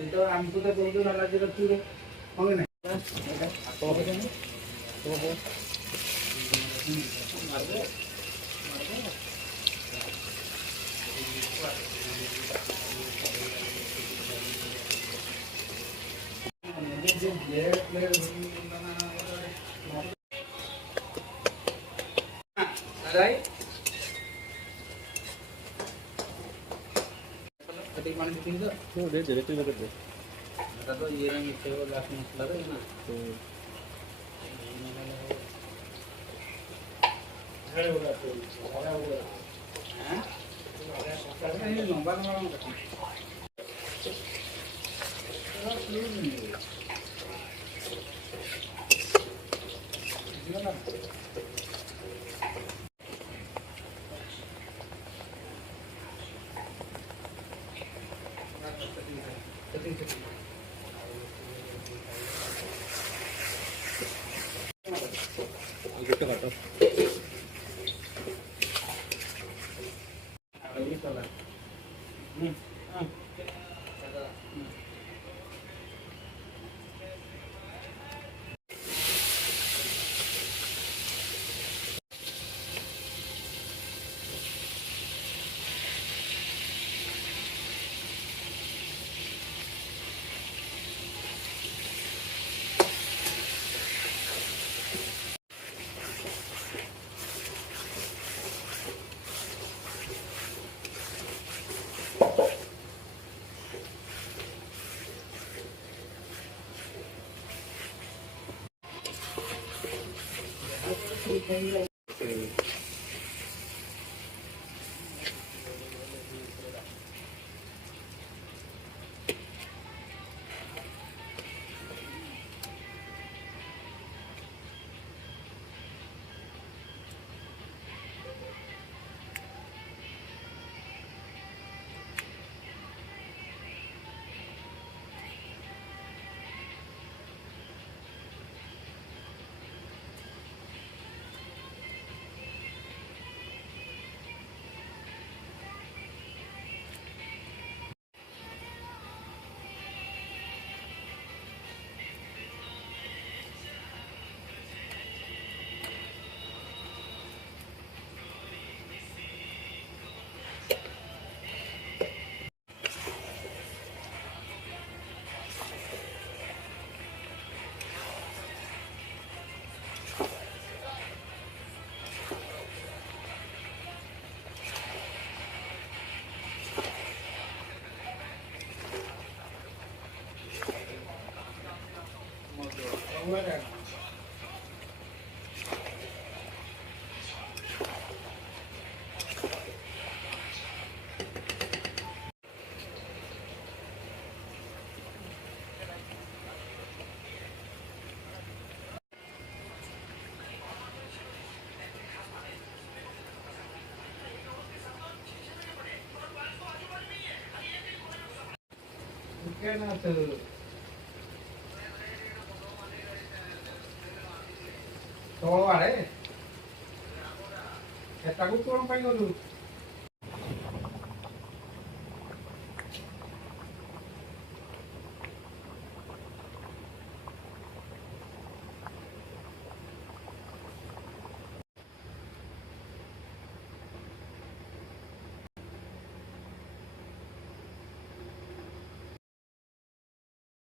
तो हमको तो बहुत ज्यादा जरूरत है होंगे ना तो राइट कटी पानी दिखी तो दे दे तू दे तो ये रंग से वो लास्ट मसला है ना तो घरे होगा तो घरे होगा हैं नहीं लंबा लंबा कटी तो फ्लूइड नहीं है ना गिफ्ट काटो ये चला हां क्या ना तो ତଳ ଆଡ଼େ ଏଟାକୁ କ'ଣ ପାଇଁ ଗଲୁ